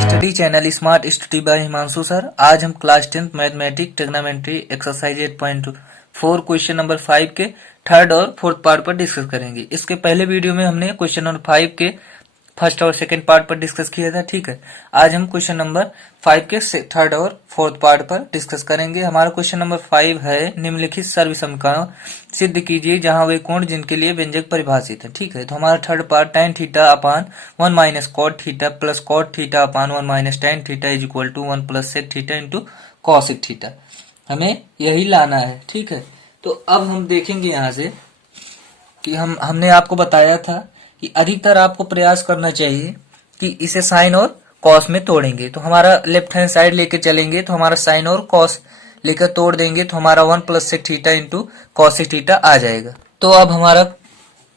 Study channel smart study bye Himanshu sir. आज हम class 10th mathematics trigonometry exercise 8.4 question number 5 के third और fourth part पर discuss करेंगे। इसके पहले वीडियो में हमने क्वेश्चन नंबर 5 के फर्स्ट और सेकंड पार्ट पर डिस्कस किया था, ठीक है। आज हम क्वेश्चन नंबर 5 के थर्ड और फोर्थ पार्ट पर डिस्कस करेंगे। हमारा क्वेश्चन नंबर 5 है, निम्नलिखित सर्व समीकरण सिद्ध कीजिए जहां वे कोण जिनके लिए व्यंजक परिभाषित है, ठीक है। तो हमारा third part tan theta upon 1 minus cot theta plus cot theta upon 1 minus tan theta is equal to 1 plus sec theta into cosec theta, हमें यही लाना है, ठीक है। तो अब हम देखेंगे यहाँ से कि हमने आपको बताया था कि अधिकतर आपको प्रयास करना चाहिए कि इसे साइन और कॉस में तोड़ेंगे। तो हमारा लेफ्ट हैंड साइड लेके चलेंगे तो हमारा साइन और कॉस लेकर तोड़ देंगे तो हमारा 1 plus sec theta into cosec theta आ जाएगा। तो अब हमारा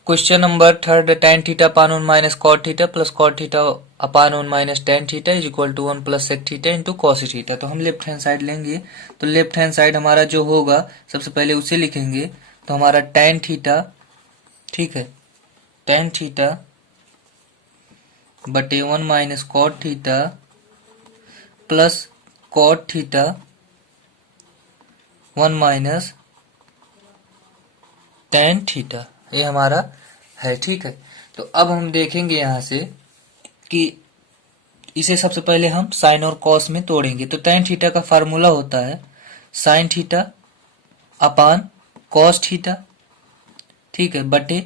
question number third, tan theta upon 1 minus cot theta plus cot theta upon 1 minus tan theta is equal to 1 plus sec theta into cosec theta. तो हम left hand side लेंगे तो left hand side हमारा जो होगा सबसे पहले उसे लिखेंगे। तो हमारा tan थीटा, ठीक है, tan थीटा बटे 1 minus cot theta plus cot theta 1 minus tan theta, ये हमारा है, ठीक है। तो अब हम देखेंगे यहाँ से कि इसे सबसे पहले हम साइन और कॉस में तोड़ेंगे। तो tan थीटा का फार्मूला होता है sine theta upon cos theta, ठीक है, बटे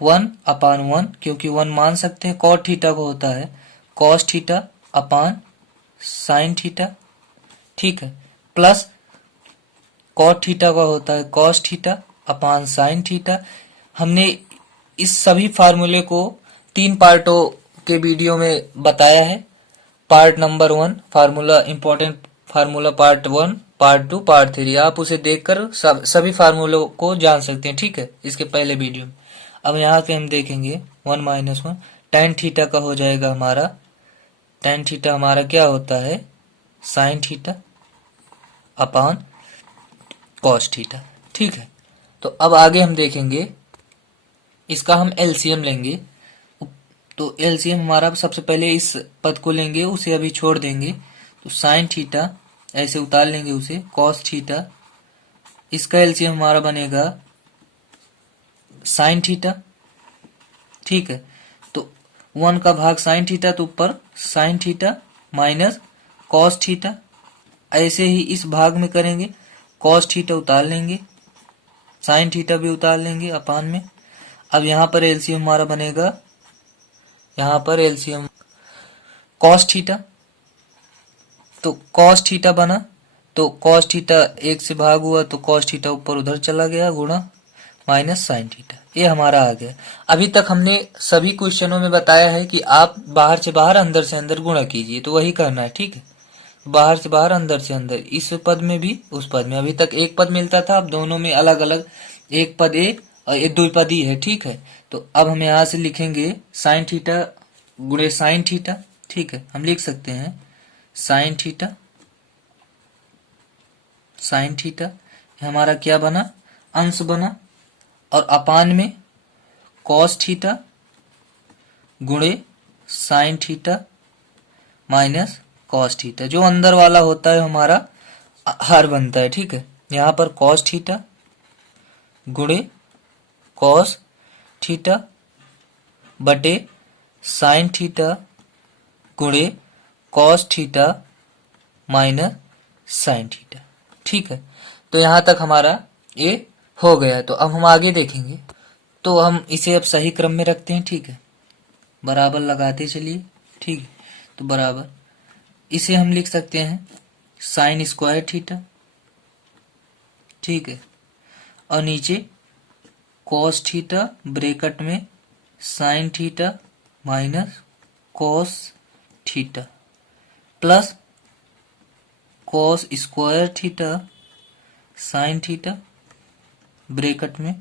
1 अपान 1, क्योंकि 1 मान सकते हैं। कॉट थीटा को होता है cos theta upon sine theta, ठीक है, प्लस कॉट थीटा का होता है cos theta upon sine theta. हमने इस सभी फार्मूले को 3 पार्टों के वीडियो में बताया है। Part number 1 formula, important formula part 1, part 2, part 3, आप उसे देखकर सभी फार्मूलों को जान सकते हैं, ठीक है, इसके पहले वीडियो में। अब यहाँ पे हम देखेंगे 1 माइनस 1 tan थीटा का हो जाएगा हमारा, tan थीटा हमारा क्या होता है sine theta upon cos theta, ठीक है। तो अब आगे हम देखेंगे, इसका हम एलसीएम लेंगे। तो एलसीएम हमारा सबसे पहले इस पद को लेंगे, उसे अभी छोड़ देंगे। तो साइन थीटा ऐसे उतार लेंगे उसे, कॉस थीटा, इसका एलसीएम हमारा बनेगा साइन थीटा, ठीक है। तो 1 का भाग साइन थीटा तो ऊपर sign theta minus cos theta, ऐसे ही इस भाग में करेंगे। कॉस थीटा उतार लेंगे, साइन थीटा भी उतार लेंगे अपान में। अब यहाँ पर एलसीएम हमारा बनेगा, यहाँ पर एलसीएम कॉस थीटा, तो कॉस थीटा बना, तो कॉस थीटा 1 से भाग हुआ तो कॉस थीटा ऊपर उधर चला गया गुणा माइनस साइन थीटा, ये हमारा आ गया। अभी तक हमने सभी क्वेश्चनों में बताया है कि आप बाहर से बाहर अंदर से अंदर गुणा कीजिए, तो वही करना है, ठीक है। बाहर से बाहर अंदर से अंदर, इस पद में भी उस पद में। अभी तक एक पद मिलता था, अब दोनों में अलग अलग एक पद एक और एक द्विपदी है, ठीक है। तो अब हम यहाँ से लिखेंगे साइन थीटा गुणे साइन थीटा, ठीक है। हम लिख सकते हैं साइन थीटा, साइन थीटा हमारा क्या बना, अंश बना, और अपान में कॉस थीटा गुणे sign theta minus cos theta, जो अंदर वाला होता है हमारा हर बनता है, ठीक है। यहाँ पर कॉस थीटा गुणे कॉस थीटा बटे साइन थीटा गुणे cos theta minus sine theta, ठीक है। तो यहाँ तक हमारा ये हो गया। तो अब हम आगे देखेंगे। तो हम इसे अब सही क्रम में रखते हैं, ठीक है, बराबर लगाते चलिए, ठीक है। तो बराबर इसे हम लिख सकते हैं साइन स्क्वायर थीटा, ठीक है, और नीचे कॉस थीटा ब्रैकेट में sine theta minus cos theta plus cos square theta sine theta bracket में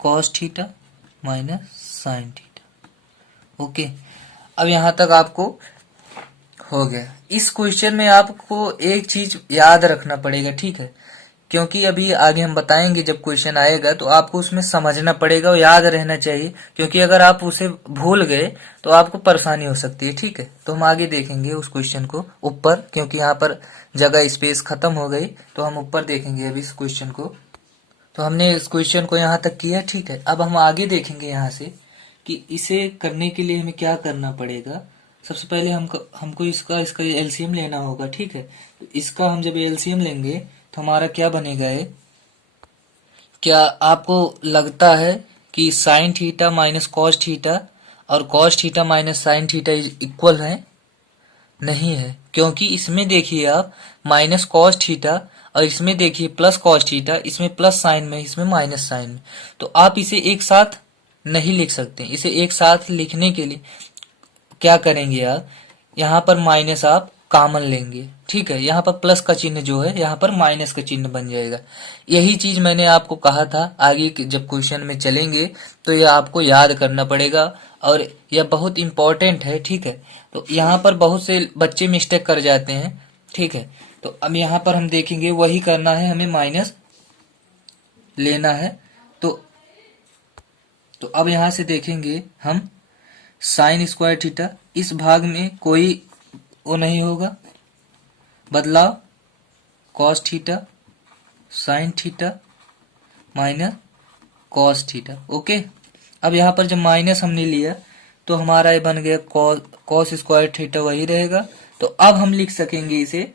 cos theta minus sine theta, okay. अब यहाँ तक आपको हो गया। इस क्वेश्चन में आपको एक चीज याद रखना पड़ेगा, ठीक है, क्योंकि अभी आगे हम बताएंगे जब क्वेश्चन आएगा तो आपको उसमें समझना पड़ेगा और याद रहना चाहिए, क्योंकि अगर आप उसे भूल गए तो आपको परेशानी हो सकती है। ठीक है, तो हम आगे देखेंगे उस क्वेश्चन को ऊपर, क्योंकि यहाँ पर जगह स्पेस खत्म हो गई, तो हम ऊपर देखेंगे अभी इस क्वेश्चन को। तो हमने इस क्वेश्चन को यहाँ तक किया। ठीक है, अब हम आगे देखेंगे यहाँ से कि इसे करने के लिए हमें क्या करना पड़ेगा। सबसे पहले हमको इसका इसका एलसीएम लेना होगा। ठीक है, तो इसका हम जब एलसीएम लेंगे तो हमारा क्या बनेगा ये, क्या आपको लगता है कि sine theta minus cos theta और cos theta minus sine theta equal है? नहीं है, क्योंकि इसमें देखिए आप माइनस कॉस थीटा और इसमें देखिए प्लस कॉस थीटा, इसमें प्लस साइन में इसमें माइनस साइन में, तो आप इसे एक साथ नहीं लिख सकते। इसे एक साथ लिखने के लिए क्या करेंगे आप, यहाँ पर माइनस आप कॉमन लेंगे। ठीक है, यहाँ पर प्लस का चिन्ह जो है यहाँ पर माइनस का चिन्ह बन जाएगा। यही चीज मैंने आपको कहा था, आगे जब क्वेश्चन में चलेंगे तो यह आपको याद करना पड़ेगा और यह बहुत इंपॉर्टेंट है। ठीक है, तो यहाँ पर बहुत से बच्चे मिस्टेक कर जाते हैं। ठीक है, तो अब यहाँ पर हम देखेंगे वही करना है, हमें माइनस लेना है। तो अब यहाँ से देखेंगे हम साइन स्क्वायर थीटा, इस भाग में कोई वो नहीं होगा बदलाव, cos theta sine theta minus cos theta. Okay, अब यहाँ पर जब माइनस हमने लिया तो हमारा ये बन गया कॉस स्क्वायर थीटा, वही रहेगा। तो अब हम लिख सकेंगे इसे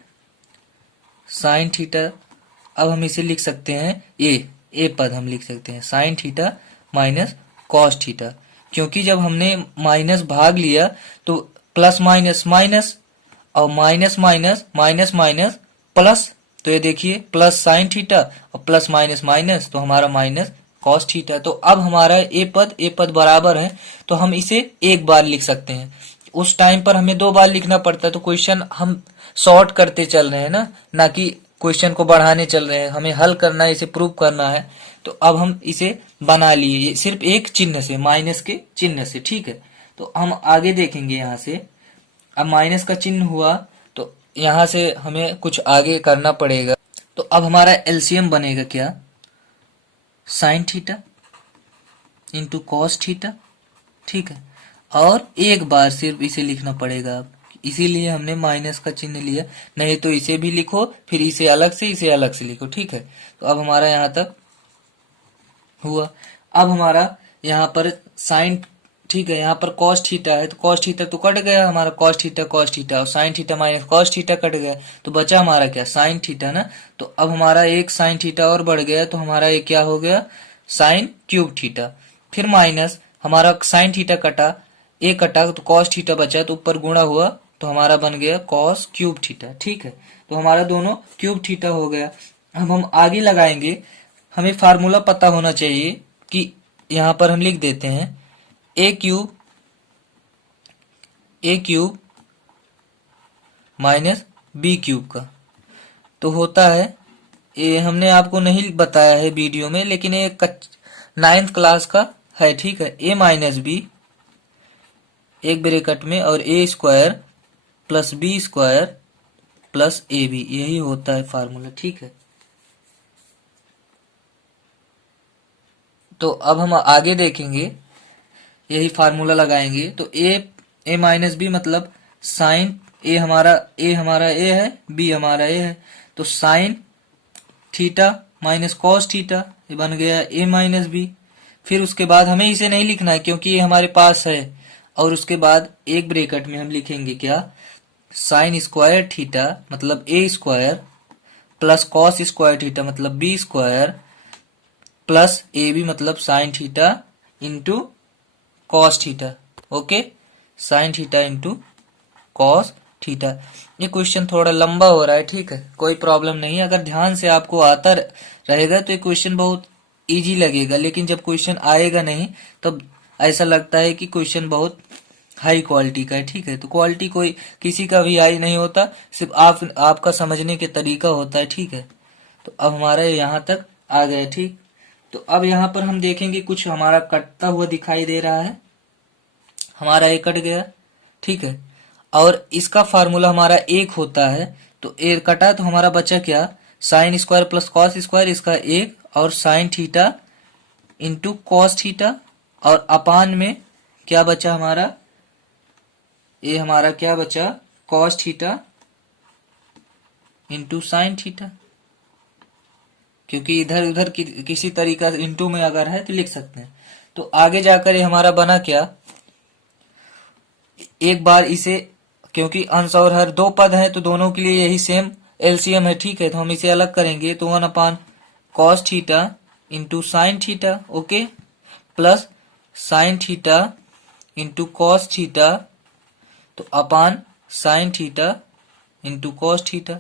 साइन थीटा, अब हम इसे लिख सकते हैं ए पद हम लिख सकते हैं sign theta minus cos theta, क्योंकि जब हमने माइनस भाग लिया तो प्लस माइनस माइनस और minus minus minus minus plus, तो ये देखिए प्लस साइन थीटा और प्लस माइनस माइनस, तो हमारा माइनस कॉस थीटा। तो अब हमारा ए पद बराबर है, तो हम इसे एक बार लिख सकते हैं। उस टाइम पर हमें दो बार लिखना पड़ता है, तो क्वेश्चन हम शॉर्ट करते चल रहे हैं ना कि क्वेश्चन को बढ़ाने चल रहे हैं, हमें हल करना है, इसे प्रूव करना है। तो अब हम इसे बना लिए सिर्फ एक चिन्ह से, माइनस के चिन्ह से। ठीक है, तो हम आगे देखेंगे यहाँ से। अब माइनस का चिन्ह हुआ तो यहाँ से हमें कुछ आगे करना पड़ेगा। तो अब हमारा एलसीएम बनेगा क्या, sign theta into cos theta. ठीक है, और एक बार सिर्फ इसे लिखना पड़ेगा अब, इसीलिए हमने माइनस का चिन्ह लिया, नहीं तो इसे भी लिखो फिर इसे अलग से लिखो। ठीक है, तो अब हमारा यहाँ तक हुआ। अब हमारा यहाँ पर साइन, ठीक है, यहाँ पर कॉस थीटा है तो कॉस थीटा तो कट गया हमारा, कॉस थीटा और sign theta minus cos theta cut गया, तो बचा हमारा क्या, साइन थीटा ना। तो अब हमारा एक साइन थीटा और बढ़ गया, तो हमारा ये क्या हो गया, साइन क्यूब थीटा। फिर माइनस हमारा साइन थीटा कटा, एक कटा तो कॉस थीटा बचा, तो ऊपर गुणा हुआ तो हमारा बन गया कॉस क्यूब थीटा। ठीक है, तो हमारा दोनों क्यूब थीटा हो गया। अब हम आगे लगाएंगे, हमें फार्मूला पता होना चाहिए कि यहाँ पर हम लिख देते हैं ए क्यूब माइनस बी क्यूब का, तो होता है, ये हमने आपको नहीं बताया है वीडियो में, लेकिन ये 9th क्लास का है। ठीक है, ए माइनस बी एक ब्रैकेट में और A square plus B square plus A B, यही होता है फार्मूला। ठीक है, तो अब हम आगे देखेंगे, यही फार्मूला लगाएंगे। तो ए माइनस बी मतलब साइन ए हमारा ए है, बी हमारा ए है, तो sign theta minus cos theta, ये बन गया ए माइनस बी। फिर उसके बाद हमें इसे नहीं लिखना है क्योंकि ये हमारे पास है, और उसके बाद एक ब्रैकेट में हम लिखेंगे क्या, साइन स्क्वायर थीटा मतलब A square plus cos square theta मतलब B square plus A B मतलब sine theta into cos theta. Okay, sine theta into cos theta. ये क्वेश्चन थोड़ा लंबा हो रहा है, ठीक है, कोई प्रॉब्लम नहीं है, अगर ध्यान से आपको आता रहेगा तो ये क्वेश्चन बहुत इजी लगेगा, लेकिन जब क्वेश्चन आएगा नहीं तब ऐसा लगता है कि क्वेश्चन बहुत हाई क्वालिटी का है। ठीक है, तो क्वालिटी कोई किसी का भी हाई नहीं होता, सिर्फ आपका समझने के तरीका होता है। ठीक है, तो अब हमारा यहाँ तक आ गया। ठीक, तो अब यहाँ पर हम देखेंगे कुछ हमारा कटता हुआ दिखाई दे रहा है, हमारा ए कट गया। ठीक है, और इसका फार्मूला हमारा एक होता है, तो ए कटा तो हमारा बचा क्या, sine square plus cos square इसका एक, और sign theta into cos theta, और अपान में क्या बचा हमारा, ये हमारा क्या बचा, cos theta into sine theta, क्योंकि इधर उधर किसी तरीका से इंटू में अगर है तो लिख सकते हैं। तो आगे जाकर ये हमारा बना क्या, एक बार इसे, क्योंकि अंश और हर दो पद हैं तो दोनों के लिए यही सेम एलसीएम है, ठीक है, तो हम इसे अलग करेंगे तो 1 cos theta into sine theta, okay, plus sine theta into cos theta, तो upon sine theta into cos theta,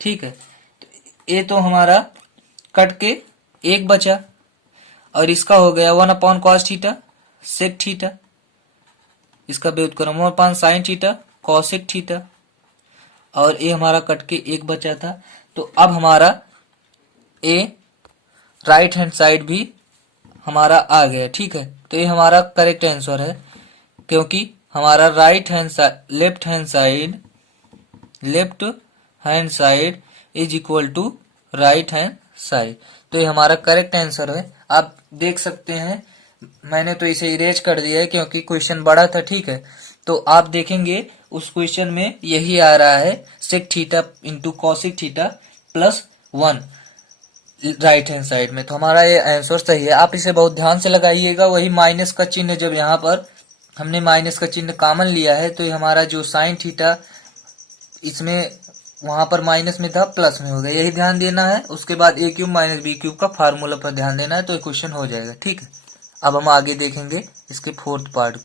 ठीक है। तो ये तो हमारा कट के एक बचा, और इसका हो गया 1 कॉस थीटा सेक थीटा, इसका व्युत्क्रम 1 साइन थीटा कॉसेक थीटा, और ये हमारा कट के एक बचा था। तो अब हमारा ए राइट हैंड साइड भी हमारा आ गया, ठीक है। तो ये हमारा करेक्ट आंसर है, क्योंकि हमारा left hand side is equal to right hand side. तो ये हमारा करेक्ट आंसर है। आप देख सकते हैं, मैंने तो इसे इरेज कर दिया है क्योंकि क्वेश्चन बड़ा था, ठीक है। तो आप देखेंगे उस क्वेश्चन में यही आ रहा है, sec theta into cosec theta plus 1 right hand side में। तो हमारा ये आंसर सही है। आप इसे बहुत ध्यान से लगाइएगा। वही माइनस का चिन्ह, जब यहाँ पर हमने माइनस का चिन्ह कॉमन लिया है तो ये हमारा जो साइन थीटा इसमें वहां पर माइनस में था प्लस में हो गया, यही ध्यान देना है। उसके बाद ए क्यूब माइनस बी क्यूब का फार्मूला पर ध्यान देना है, तो ये क्वेश्चन हो जाएगा, ठीक है। अब हम आगे देखेंगे इसके फोर्थ पार्ट।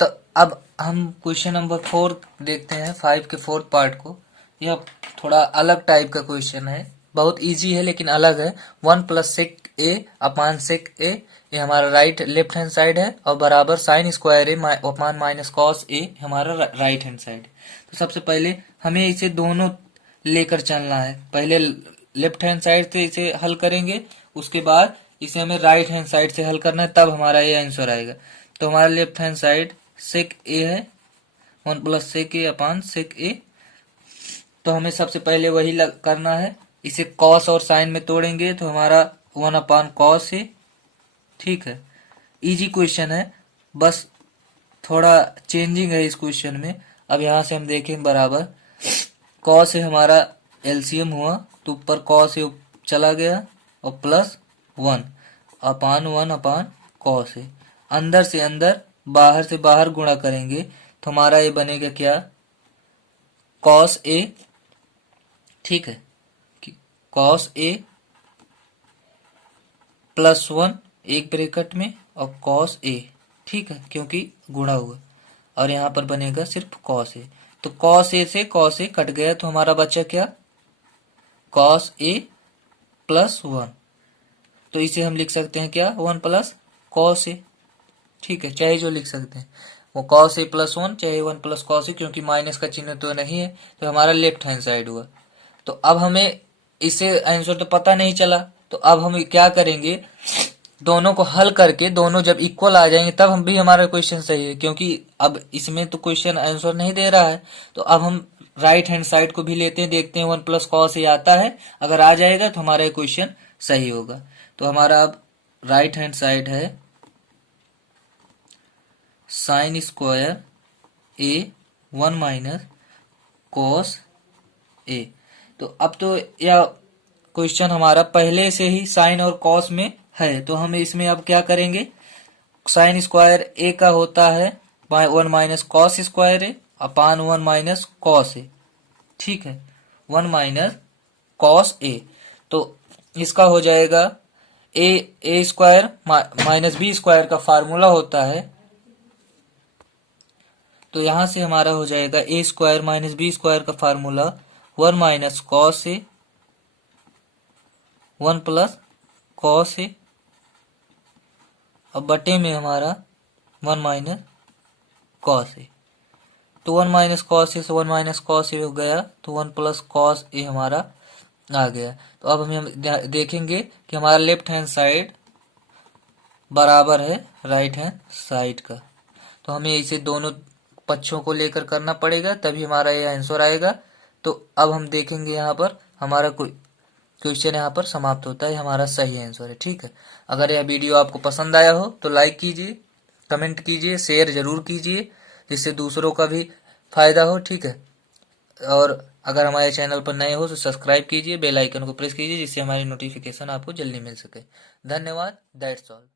तो अब हम क्वेश्चन नंबर 4 देखते हैं, 5 के फोर्थ पार्ट को। यह थोड़ा अलग टाइप का क्वेश्चन है, बहुत इजी है लेकिन अलग है। 1 प्लस सेक ए अपान सेक ए, ये हमारा लेफ्ट हैंड साइड है, और बराबर sine square A upon minus cos A हमारा राइट हैंड साइड। तो सबसे पहले हमें इसे दोनों लेकर चलना है। पहले लेफ्ट हैंड साइड से इसे हल करेंगे, उसके बाद इसे हमें राइट हैंड साइड से हल करना है, तब हमारा ये आंसर आएगा। तो हमारा लेफ्ट हैंड साइड सेक ए है, 1 प्लस सेक ए अपान सेक ए। तो हमें सबसे पहले वही करना है, इसे कॉस और साइन में तोड़ेंगे तो हमारा 1 अपान कॉस ए, ठीक है। इजी क्वेश्चन है, बस थोड़ा चेंजिंग है इस क्वेश्चन में। अब यहाँ से हम देखें बराबर कॉस से हमारा एलसीएम हुआ तो ऊपर कॉस से चला गया, और प्लस 1 अपान कॉस है। अंदर से अंदर बाहर से बाहर गुणा करेंगे तो हमारा ये बनेगा क्या, कॉस ए, ठीक है, कॉस ए प्लस 1 एक ब्रैकेट में और कॉस ए, ठीक है, क्योंकि गुणा हुआ, और यहाँ पर बनेगा सिर्फ कॉस ए। तो कॉस ए से कॉस ए कट गया तो हमारा बचा क्या, कॉस ए प्लस 1। तो इसे हम लिख सकते हैं क्या, 1 प्लस कॉस ए, ठीक है, चाहे जो लिख सकते हैं, वो कॉस ए प्लस 1 चाहे 1 प्लस कॉस ए, क्योंकि माइनस का चिन्ह तो नहीं है। तो हमारा लेफ्ट हैंड साइड हुआ। तो अब हमें इसे आंसर तो पता नहीं चला, तो अब हम क्या करेंगे, दोनों को हल करके दोनों जब इक्वल आ जाएंगे तब हम भी हमारा क्वेश्चन सही है, क्योंकि अब इसमें तो क्वेश्चन आंसर नहीं दे रहा है। तो अब हम राइट हैंड साइड को भी लेते हैं, देखते हैं 1 प्लस कॉस ए आता है, अगर आ जाएगा तो हमारा क्वेश्चन सही होगा। तो हमारा अब राइट हैंड साइड है sine square A 1 minus cos A. तो अब तो यह क्वेश्चन हमारा पहले से ही साइन और कॉस में है, तो हम इसमें अब क्या करेंगे, साइन स्क्वायर ए का होता है 1 minus cos square A upon 1 minus cos A, ठीक है, 1 माइनस कॉस ए। तो इसका हो जाएगा ए स्क्वायर माइनस बी स्क्वायर का फार्मूला होता है, तो यहां से हमारा हो जाएगा ए स्क्वायर माइनस बी स्क्वायर का formula 1 minus cos A 1 plus cos A, अब बटे में हमारा 1 माइनस कॉस ए। तो 1 माइनस कॉस ए से 1 माइनस कॉस ए हो गया, तो 1 प्लस कॉस ए हमारा आ गया। तो अब हम देखेंगे कि हमारा लेफ्ट हैंड साइड बराबर है राइट हैंड साइड का, तो हमें इसे दोनों पक्षों को लेकर करना पड़ेगा, तभी हमारा ये आंसर आएगा। तो अब हम देखेंगे यहाँ पर हमारा क्वेश्चन यहाँ पर समाप्त होता है, हमारा सही आंसर है। ठीक है, अगर यह वीडियो आपको पसंद आया हो तो लाइक कीजिए, कमेंट कीजिए, शेयर जरूर कीजिए, जिससे दूसरों का भी फायदा हो। ठीक है, और अगर हमारे चैनल पर नए हो तो सब्सक्राइब कीजिए, बेल आइकन को प्रेस कीजिए, जिससे हमारी नोटिफिकेशन आपको जल्दी मिल सके। धन्यवाद। That's all.